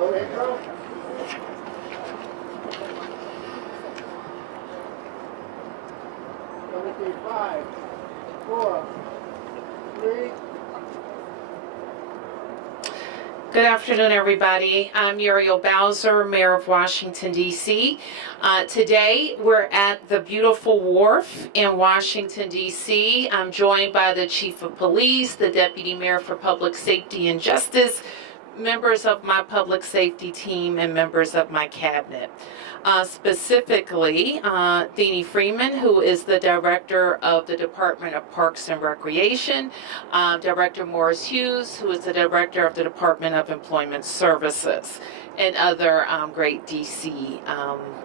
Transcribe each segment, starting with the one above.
Go intro. Let me see, 5, 4, 3. Good afternoon, everybody. I'm Muriel Bowser, Mayor of Washington, D.C. Today, we're at the beautiful wharf in Washington, D.C. I'm joined by the Chief of Police, the Deputy Mayor for Public Safety and Justice, members of my public safety team, and members of my cabinet. Specifically, Freeman, who is the Director of the Department of Parks and Recreation, Director Morris Hughes, who is the Director of the Department of Employment Services, and other great DC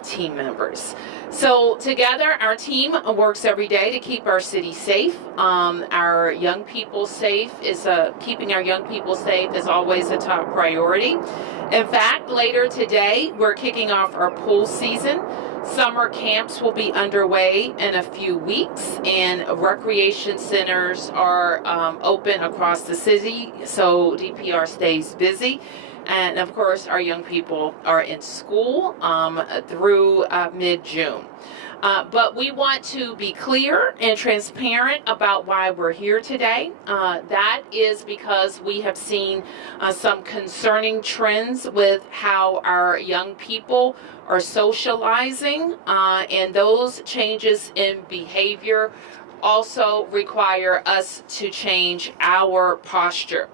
team members. So together, our team works every day to keep our city safe. Our young people safe is keeping our young people safe is always a top priority. In fact, later today, we're kicking off our pool season. Summer camps will be underway in a few weeks, and recreation centers are open across the city, so DPR stays busy. And of course, our young people are in school through mid-June. But we want to be clear and transparent about why we're here today. That is because we have seen some concerning trends with how our young people are socializing, and those changes in behavior also require us to change our posture.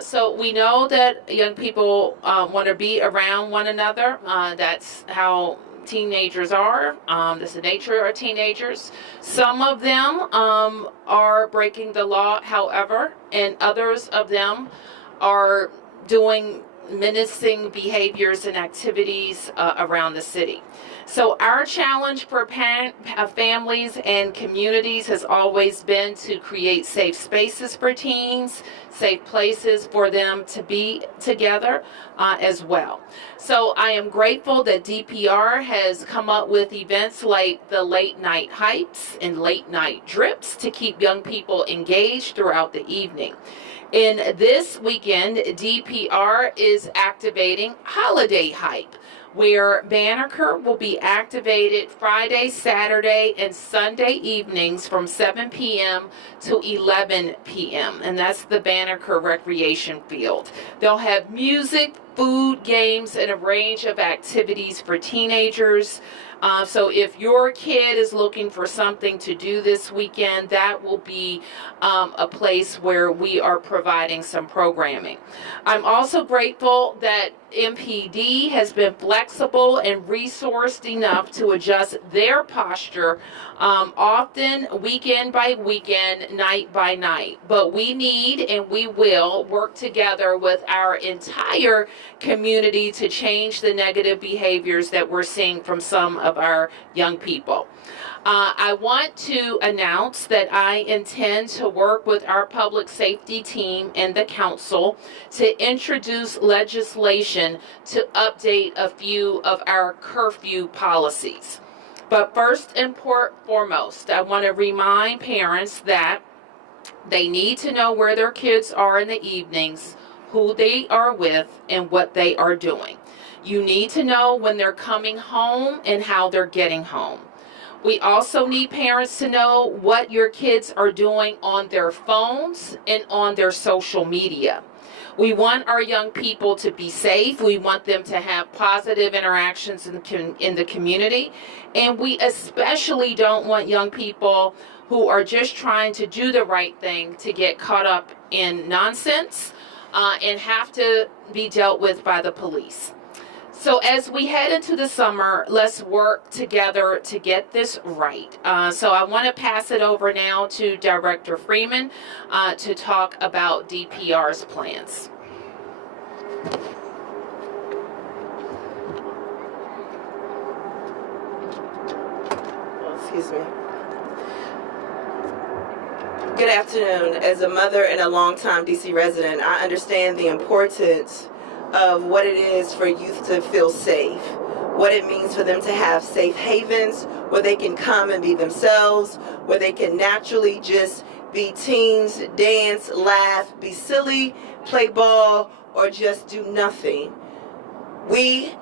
So we know that young people want to be around one another. That's how teenagers are. That's the nature of teenagers. Some of them are breaking the law, however, and others of them are doing menacing behaviors and activities around the city. So our challenge for families and communities has always been to create safe spaces for teens, safe places for them to be together as well. So I am grateful that DPR has come up with events like the late night hikes and late night drips to keep young people engaged throughout the evening. In this weekend, DPR is activating Holiday Hype, where Banneker will be activated Friday, Saturday, and Sunday evenings from 7 p.m. to 11 p.m., and that's the Banneker Recreation Field. They'll have music, food, games, and a range of activities for teenagers. So if your kid is looking for something to do this weekend, that will be a place where we are providing some programming. I'm also grateful that MPD has been flexible and resourced enough to adjust their posture, often weekend by weekend, night by night. But we need and we will work together with our entire community to change the negative behaviors that we're seeing from some of our young people. I want to announce that I intend to work with our public safety team and the council to introduce legislation to update a few of our curfew policies. But first and foremost, I want to remind parents that they need to know where their kids are in the evenings, who they are with, and what they are doing. You need to know when they're coming home and how they're getting home. We also need parents to know what your kids are doing on their phones and on their social media. We want our young people to be safe. We want them to have positive interactions in the community. And we especially don't want young people who are just trying to do the right thing to get caught up in nonsense and have to be dealt with by the police. So as we head into the summer, let's work together to get this right. So I want to pass it over now to Director Freeman to talk about DPR's plans. Excuse me. Good afternoon. As a mother and a longtime DC resident, I understand the importance of what it is for youth to feel safe, what it means for them to have safe havens where they can come and be themselves, where they can naturally just be teens, dance, laugh, be silly, play ball, or just do nothing. We,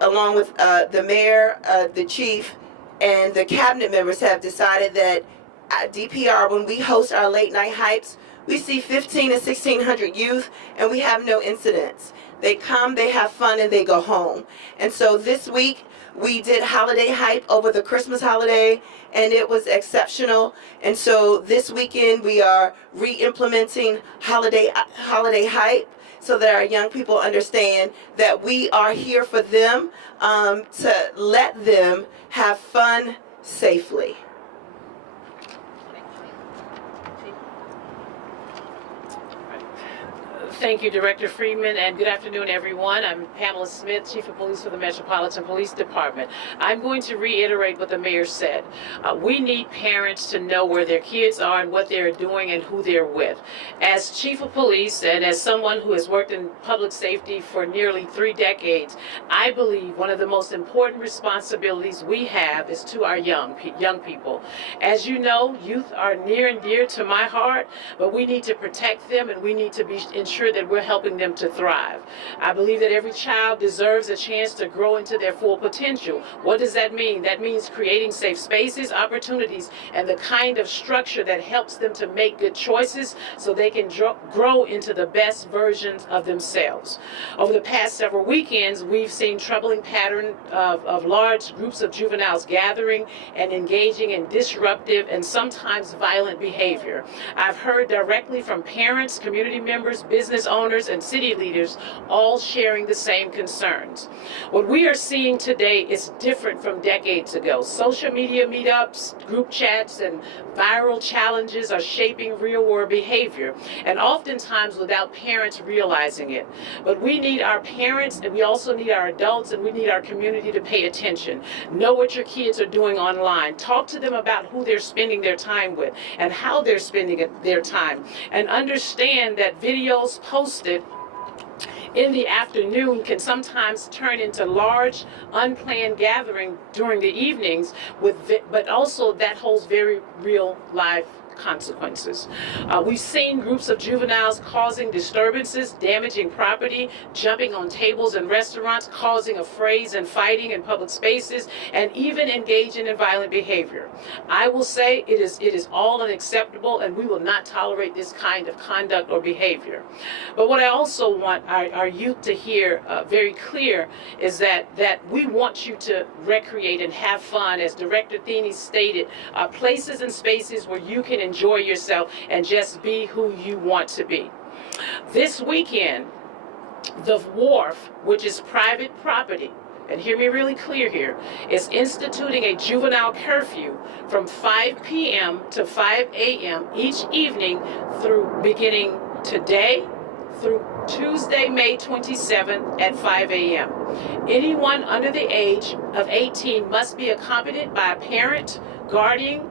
along with the mayor, the chief, and the cabinet members, have decided that at DPR, when we host our late night hypes, we see 15 to 1,600 youth, and we have no incidents. They come, they have fun, and they go home. And so this week, we did holiday hype over the Christmas holiday, and it was exceptional. And so this weekend, we are re-implementing holiday hype, so that our young people understand that we are here for them, to let them have fun safely. Thank you, Director Freeman, and good afternoon, everyone. I'm Pamela Smith, Chief of Police for the Metropolitan Police Department. I'm going to reiterate what the mayor said. We need parents to know where their kids are and what they're doing and who they're with. As Chief of Police and as someone who has worked in public safety for nearly 3 decades, I believe one of the most important responsibilities we have is to our young people. As you know, youth are near and dear to my heart, but we need to protect them and we need to ensure that we're helping them to thrive. I believe that every child deserves a chance to grow into their full potential. What does that mean? That means creating safe spaces, opportunities, and the kind of structure that helps them to make good choices so they can grow into the best versions of themselves. Over the past several weekends, we've seen troubling pattern of large groups of juveniles gathering and engaging in disruptive and sometimes violent behavior. I've heard directly from parents, community members, business owners, and city leaders, all sharing the same concerns. What we are seeing today is different from decades ago. Social media meetups, group chats, and viral challenges are shaping real-world behavior, and oftentimes without parents realizing it. But we need our parents, and we also need our adults, and we need our community to pay attention. Know what your kids are doing online. Talk to them about who they're spending their time with and how they're spending their time, and understand that videos posted in the afternoon can sometimes turn into large, unplanned gathering during the evenings, but also that holds very real life consequences. We've seen groups of juveniles causing disturbances, damaging property, jumping on tables in restaurants, causing affrays and fighting in public spaces, and even engaging in violent behavior. I will say it is all unacceptable, and we will not tolerate this kind of conduct or behavior. But what I also want our youth to hear very clear is that we want you to recreate and have fun, as Director Thiene stated, places and spaces where you can enjoy yourself and just be who you want to be. This weekend, the wharf, which is private property, and hear me really clear here, is instituting a juvenile curfew from 5 p.m. to 5 a.m. each evening through beginning today through Tuesday, May 27 at 5 a.m. Anyone under the age of 18 must be accompanied by a parent, guardian,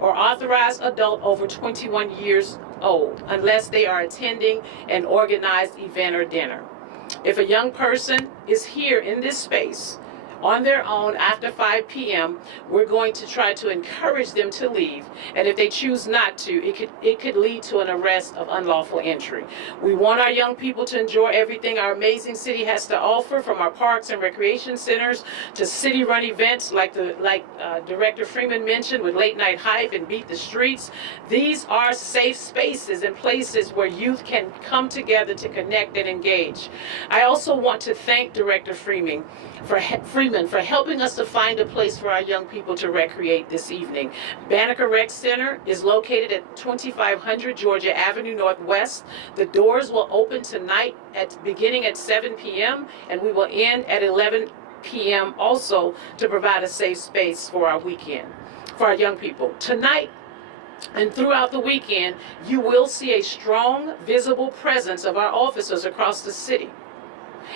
or authorized adult over 21 years old, unless they are attending an organized event or dinner. If a young person is here in this space on their own after 5 p.m., we're going to try to encourage them to leave. And if they choose not to, it could lead to an arrest of unlawful entry. We want our young people to enjoy everything our amazing city has to offer, from our parks and recreation centers to city-run events like Director Freeman mentioned with Late Night Hype and Beat the Streets. These are safe spaces and places where youth can come together to connect and engage. I also want to thank Director Freeman for helping us to find a place for our young people to recreate this evening. Banneker Rec Center is located at 2500 Georgia Avenue Northwest. The doors will open tonight beginning at 7 p.m. and we will end at 11 p.m. also, to provide a safe space for our young people. Tonight and throughout the weekend, you will see a strong, visible presence of our officers across the city.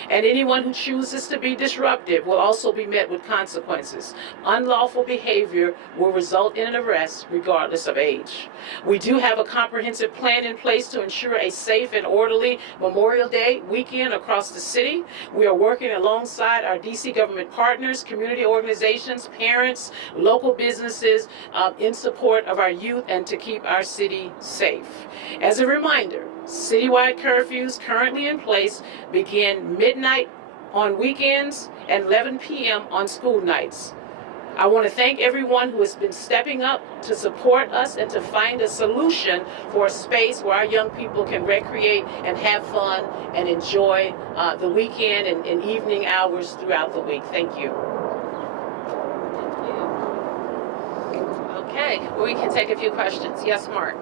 And anyone who chooses to be disruptive will also be met with consequences. Unlawful behavior will result in an arrest regardless of age. We do have a comprehensive plan in place to ensure a safe and orderly Memorial Day weekend across the city. We are working alongside our DC government partners, community organizations, parents, local businesses in support of our youth and to keep our city safe. As a reminder, citywide curfews currently in place begin midnight on weekends and 11 p.m. on school nights. I want to thank everyone who has been stepping up to support us and to find a solution for a space where our young people can recreate and have fun and enjoy the weekend and evening hours throughout the week. Thank you. Okay, we can take a few questions. Yes, Mark.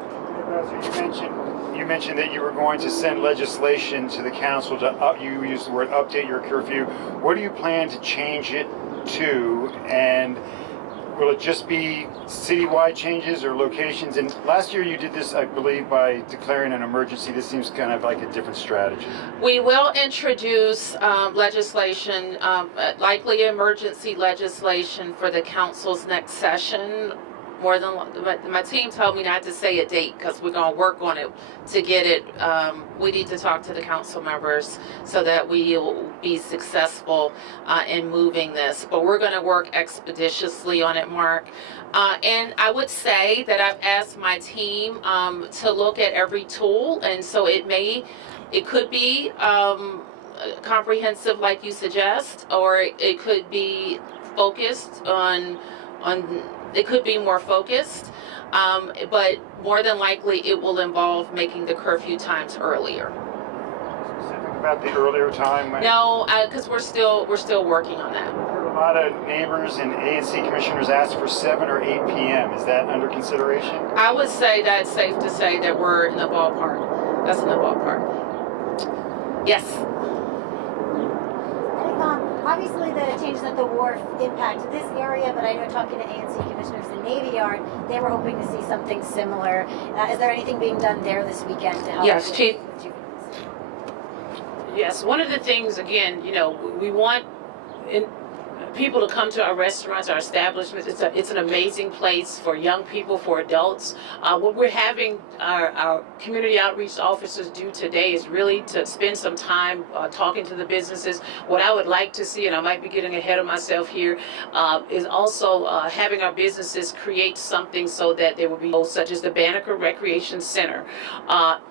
You mentioned that you were going to send legislation to the council to you used the word update your curfew. What do you plan to change it to, and will it just be citywide changes or locations? And last year you did this, I believe, by declaring an emergency. This seems kind of like a different strategy. We will introduce legislation, likely emergency legislation for the council's next session. More than my team told me not to say a date because we're going to work on it to get it. We need to talk to the council members so that we will be successful in moving this. But we're going to work expeditiously on it, Mark. And I would say that I've asked my team to look at every tool, and so it could be comprehensive like you suggest, or it could be focused on it could be more focused, but more than likely it will involve making the curfew times earlier. Specific about the earlier time? No, because we're still working on that. A lot of neighbors and ANC commissioners asked for 7 or 8 p.m. Is that under consideration? I would say that it's safe to say that we're in the ballpark. That's in the ballpark. Yes. Obviously, the changes at the wharf impacted this area, but I know talking to ANC commissioners in Navy Yard, they were hoping to see something similar. Is there anything being done there this weekend to help? Yes, Chief. Yes, one of the things, again, we want people to come to our restaurants, our establishments. It's an amazing place for young people, for adults. What we're having our community outreach officers do today is really to spend some time talking to the businesses. What I would like to see, and I might be getting ahead of myself here, is also having our businesses create something so that there will be, such as the Banneker Recreation Center.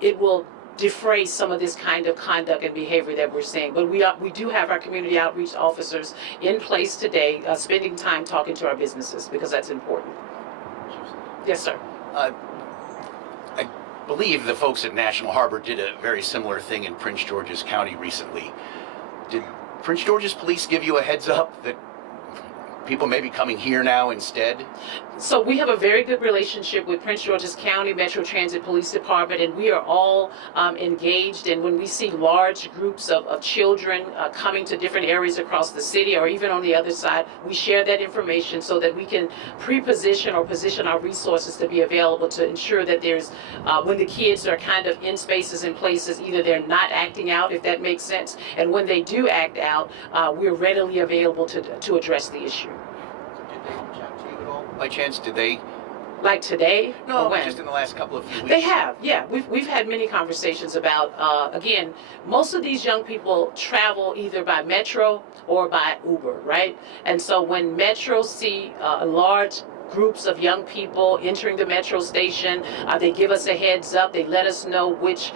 It will defray some of this kind of conduct and behavior that we're seeing. But we do have our community outreach officers in place today, spending time talking to our businesses, because that's important. Yes, sir. I believe the folks at National Harbor did a very similar thing in Prince George's County recently. Did Prince George's police give you a heads up that people may be coming here now instead? So we have a very good relationship with Prince George's County Metro Transit Police Department, and we are all engaged. And when we see large groups of children coming to different areas across the city or even on the other side, we share that information so that we can pre-position or position our resources to be available to ensure that there's, when the kids are kind of in spaces and places, either they're not acting out, if that makes sense, and when they do act out, we're readily available to address the issue. Did they reach out to you at all? By chance, did they? Like today? No, or when? just in the last couple of few weeks. They have, yeah. We've had many conversations about, again, most of these young people travel either by Metro or by Uber, right? And so when Metro see large groups of young people entering the Metro station, they give us a heads up. They let us know which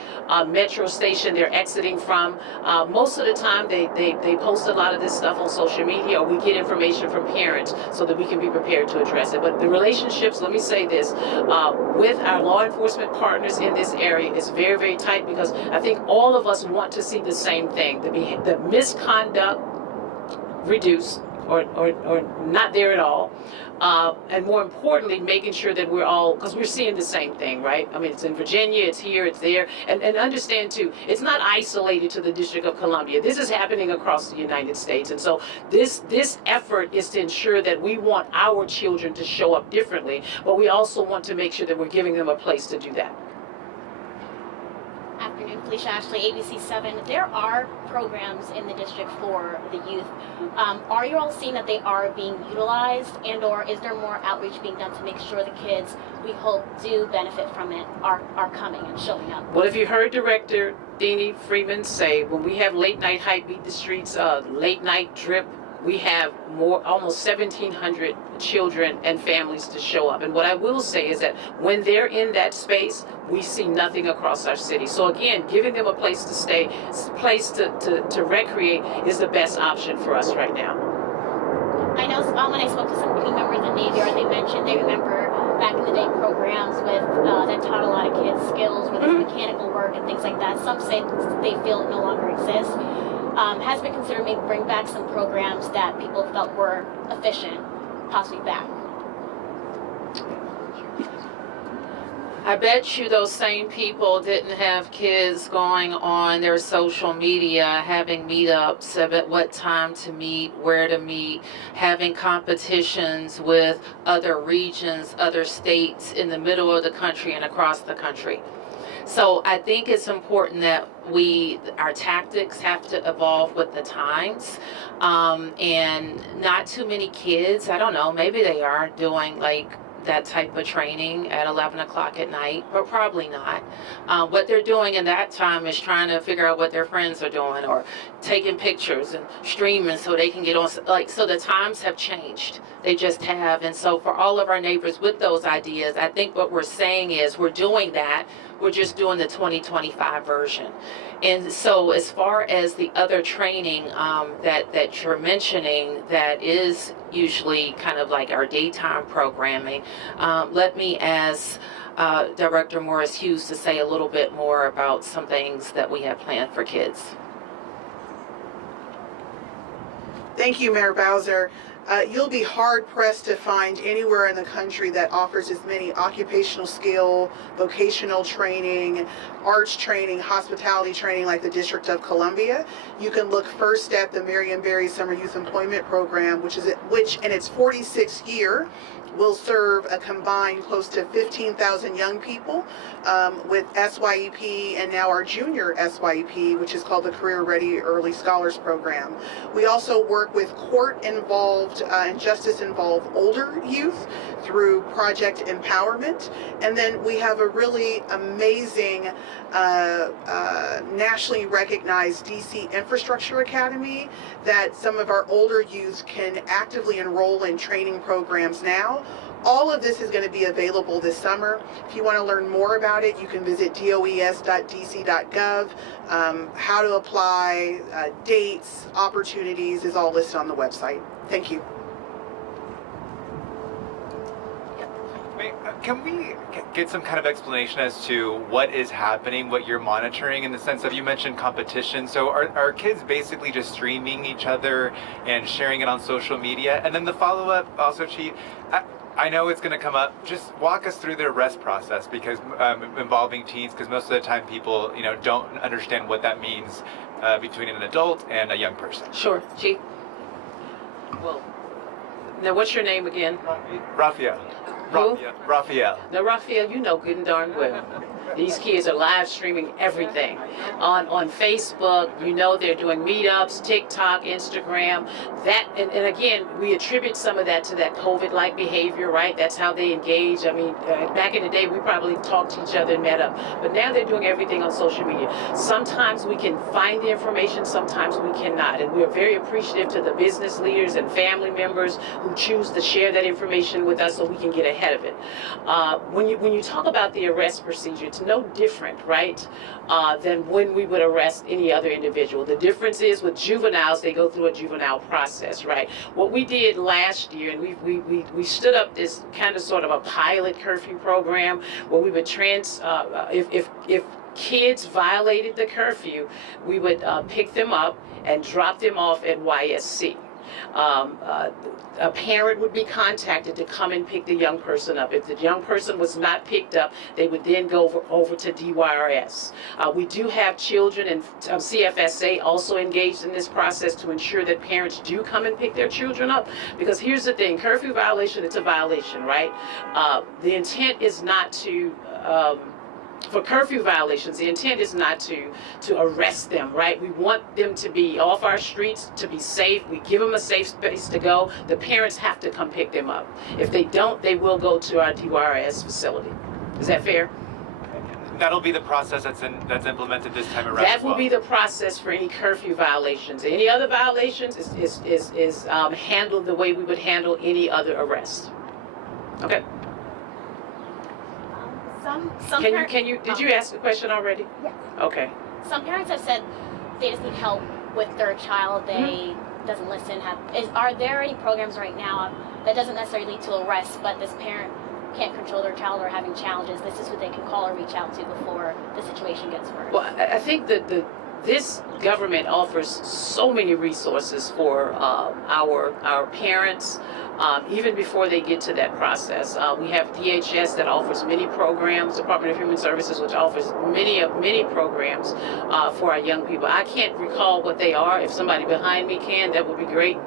Metro station they're exiting from. Most of the time, they post a lot of this stuff on social media, or we get information from parents so that we can be prepared to address it. But the relationships, let me say this, with our law enforcement partners in this area is very, very tight, because I think all of us want to see the same thing, the misconduct reduced or not there at all. And more importantly, making sure that we're all, because we're seeing the same thing, right? I mean, it's in Virginia, it's here, it's there. And understand, too, it's not isolated to the District of Columbia. This is happening across the United States. And so this effort is to ensure that we want our children to show up differently, but we also want to make sure that we're giving them a place to do that. Afternoon, Felicia Ashley, ABC 7. There are programs in the district for the youth. Are you all seeing that they are being utilized, and or is there more outreach being done to make sure the kids we hope do benefit from it are coming and showing up? Well, if you heard Director Freeman say, when we have late night hype beat the streets, late night drip, we have almost 1,700 children and families to show up. And what I will say is that when they're in that space, we see nothing across our city. So again, giving them a place to stay, place to recreate is the best option for us right now. I know when I spoke to some community members in Navy Yard, they mentioned they remember back in the day programs with that taught a lot of kids skills, whether it's mechanical work and things like that. Some say they feel it no longer exists. Has been considered maybe bring back some programs that people felt were efficient, possibly back. I bet you those same people didn't have kids going on their social media, having meetups about what time to meet, where to meet, having competitions with other regions, other states in the middle of the country and across the country. So I think it's important that our tactics have to evolve with the times, and not too many kids, I don't know, maybe they are doing like that type of training at 11 o'clock at night, but probably not. What they're doing in that time is trying to figure out what their friends are doing or taking pictures and streaming so they can get on, so the times have changed. They just have. And so for all of our neighbors with those ideas, I think what we're saying is we're doing that. We're just doing the 2025 version. And so as far as the other training that you're mentioning, that is usually kind of like our daytime programming, let me ask Director Morris Hughes to say a little bit more about some things that we have planned for kids. Thank you, Mayor Bowser. You'll be hard-pressed to find anywhere in the country that offers as many occupational skill, vocational training, arts training, hospitality training like the District of Columbia. You can look first at the Marion Barry Summer Youth Employment Program, which in its 46th year will serve a combined close to 15,000 young people with SYEP and now our junior SYEP, which is called the Career Ready Early Scholars Program. We also work with court-involved and justice-involved older youth through Project Empowerment. And then we have a really amazing nationally recognized DC Infrastructure Academy that some of our older youth can actively enroll in training programs now. All of this is going to be available this summer. If you want to learn more about it, you can visit does.dc.gov. How to apply, dates, opportunities is all listed on the website. Thank you. Can we get some kind of explanation as to what is happening, what you're monitoring, in the sense of, you mentioned competition, so are kids basically just streaming each other and sharing it on social media? And then the follow-up also, Chief, I know it's going to come up, just walk us through the arrest process, because involving teens, because most of the time people don't understand what that means between an adult and a young person. Sure, Chief. Well, now what's your name again? Raphael. Who? Raphael. Now, Raphael, you know good and darn well, these kids are live streaming everything on Facebook. They're doing meetups, TikTok, Instagram. That and again, we attribute some of that to that COVID-like behavior, right? That's how they engage. I mean, back in the day, we probably talked to each other and met up, but now they're doing everything on social media. Sometimes we can find the information, sometimes we cannot, and we're very appreciative to the business leaders and family members who choose to share that information with us so we can get ahead of it. When you talk about the arrest procedure, it's no different, right, than when we would arrest any other individual. The difference is with juveniles, they go through a juvenile process, right? What we did last year, and we stood up this kind of sort of a pilot curfew program where we would if kids violated the curfew, we would pick them up and drop them off at YSC. A parent would be contacted to come and pick the young person up. If the young person was not picked up, they would then go over to DYRS. We do have children and CFSA also engaged in this process to ensure that parents do come and pick their children up. Because here's the thing, curfew violation, it's a violation, right? The intent is not to for curfew violations, the intent is not to arrest them, right? We want them to be off our streets, to be safe. We give them a safe space to go. The parents have to come pick them up. If they don't, they will go to our DYRS facility. Is that fair? that'll be the process that's implemented this time around. That as will well. be the process for any curfew violations. Any other violations is handled the way we would handle any other arrest. Okay. Some Did you ask the question already? Yes. Okay. Some parents have said they just need help with their child. They doesn't listen. Are there any programs right now that doesn't necessarily lead to arrest, but this parent can't control their child or having challenges? This is who they can call or reach out to before the situation gets worse. Well, I think that this government offers so many resources for our parents, even before they get to that process. We have DHS that offers many programs, Department of Human Services, which offers many programs for our young people. I can't recall what they are. If somebody behind me can, that would be great.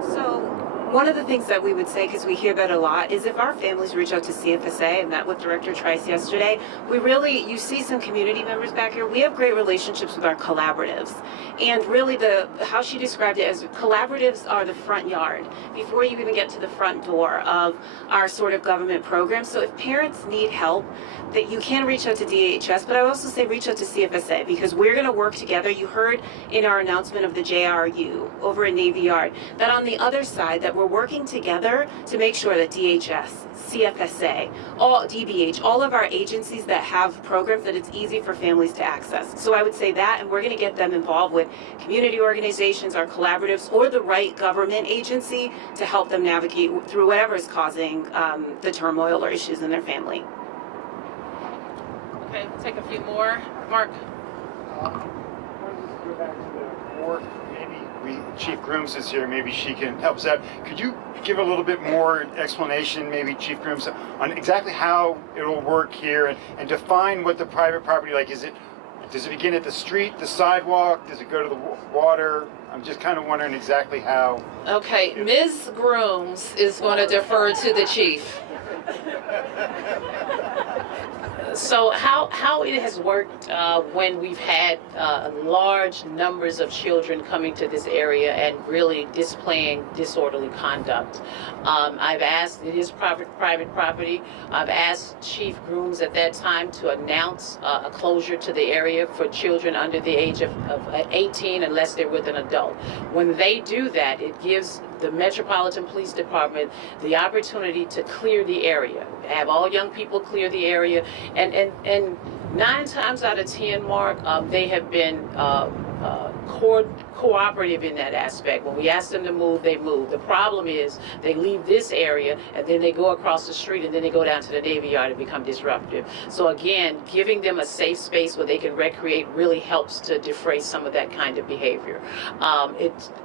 So one of the things that we would say, because we hear that a lot, is if our families reach out to CFSA, and met with Director Trice yesterday, you see some community members back here. We have great relationships with our collaboratives. And really how she described it as collaboratives are the front yard before you even get to the front door of our sort of government program. So if parents need help, that you can reach out to DHS, but I would also say reach out to CFSA, because we're going to work together. You heard in our announcement of the JRU over in Navy Yard that on the other side that we're working together to make sure that DHS, CFSA, DBH, all of our agencies that have programs, that it's easy for families to access. So I would say that, and we're going to get them involved with community organizations, our collaboratives, or the right government agency to help them navigate through whatever is causing the turmoil or issues in their family. Okay, we'll take a few more. Mark. Let's go back to the wharf. Maybe Chief Grooms is here. Maybe she can help us out. Could you give a little bit more explanation, maybe Chief Grooms, on exactly how it will work here and define what the private property does it begin at the street, the sidewalk? Does it go to the water? I'm just kind of wondering exactly how. Okay, Ms. Grooms is going to defer to the chief. So how it has worked when we've had large numbers of children coming to this area and really displaying disorderly conduct. I've asked, it is private property, I've asked Chief Grooms at that time to announce a closure to the area for children under the age of 18 unless they're with an adult. When they do that, it gives the Metropolitan Police Department the opportunity to clear the area, have all young people clear the area, and 9 times out of 10, Mark, they have been cooperative in that aspect. When we ask them to move, they move. The problem is they leave this area and then they go across the street and then they go down to the Navy Yard and become disruptive. So again, giving them a safe space where they can recreate really helps to defray some of that kind of behavior.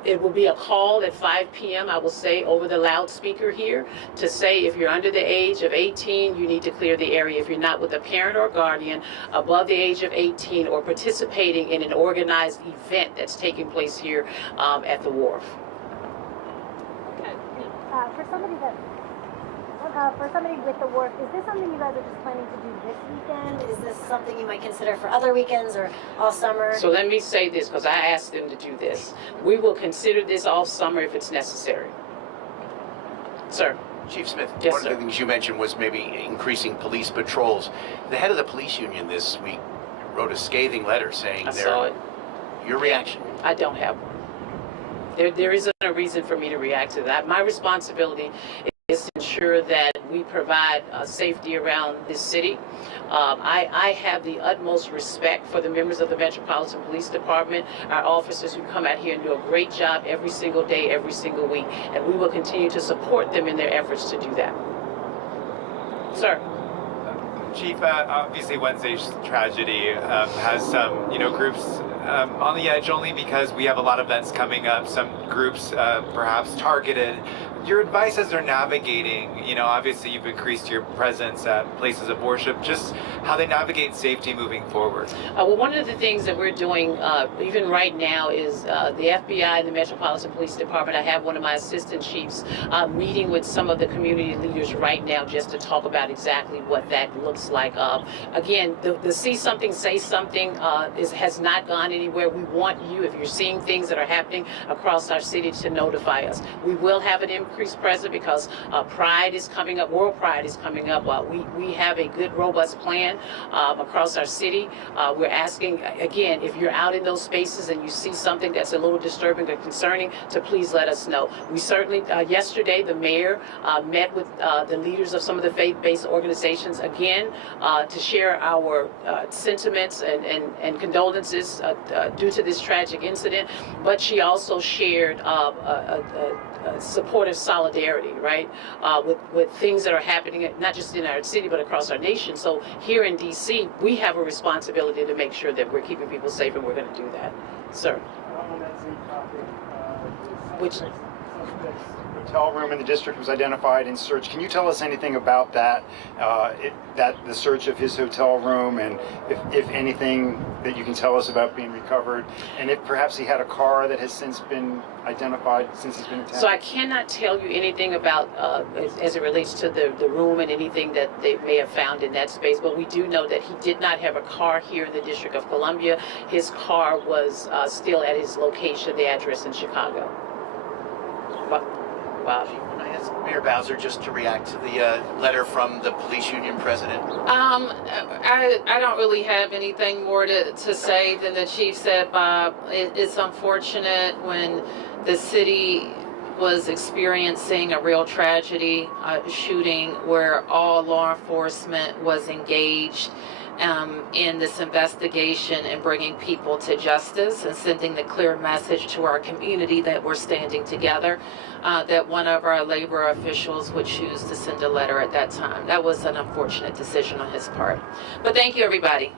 It will be a call at 5 p.m., I will say, over the loudspeaker here to say if you're under the age of 18, you need to clear the area. If you're not with a parent or guardian above the age of 18 or participating in an organized event that's taking place here at the wharf. For somebody with the wharf, is this something you guys are just planning to do this weekend? Is this something you might consider for other weekends or all summer? So let me say this, because I asked them to do this. We will consider this all summer if it's necessary. Sir. Chief Smith, Yes, one sir. of the things you mentioned was maybe increasing police patrols. The head of the police union this week wrote a scathing letter saying I saw it. Your reaction? I don't have one. There isn't a reason for me to react to that. My responsibility is to ensure that we provide safety around this city. I have the utmost respect for the members of the Metropolitan Police Department, our officers who come out here and do a great job every single day, every single week, and we will continue to support them in their efforts to do that. Sir. Chief, obviously Wednesday's tragedy has some, groups on the edge only because we have a lot of events coming up, some groups perhaps targeted. Your advice as they're navigating, obviously you've increased your presence at places of worship, just how they navigate safety moving forward. Well, one of the things that we're doing even right now is the FBI and the Metropolitan Police Department. I have one of my assistant chiefs meeting with some of the community leaders right now just to talk about exactly what that looks like. Again, the see something, say something has not gone anywhere, we want you, if you're seeing things that are happening across our city, to notify us. We will have an increased presence because Pride is coming up, World Pride is coming up. We have a good, robust plan across our city. We're asking, again, if you're out in those spaces and you see something that's a little disturbing or concerning, to please let us know. We certainly, yesterday, the mayor met with the leaders of some of the faith-based organizations, again, to share our sentiments and condolences due to this tragic incident. But she also shared a supportive solidarity, right, with things that are happening, not just in our city, but across our nation. So here in D.C., we have a responsibility to make sure that we're keeping people safe, and we're going to do that. Sir. On that same topic, Which? suspect's hotel room in the district was identified and searched. Can you tell us anything about that? That the search of his hotel room, and if anything that you can tell us about being recovered, and if perhaps he had a car that has since been identified since he's been attacked? So I cannot tell you anything about as it relates to the room and anything that they may have found in that space, but we do know that he did not have a car here in the District of Columbia. His car was still at his location, the address in Chicago. Wow. When I ask Mayor Bowser just to react to the letter from the police union president. I don't really have anything more to say than the chief said, Bob. It's unfortunate when the city was experiencing a real tragedy, a shooting where all law enforcement was engaged in this investigation and bringing people to justice and sending the clear message to our community that we're standing together, that one of our labor officials would choose to send a letter at that time. That was an unfortunate decision on his part. But thank you, everybody.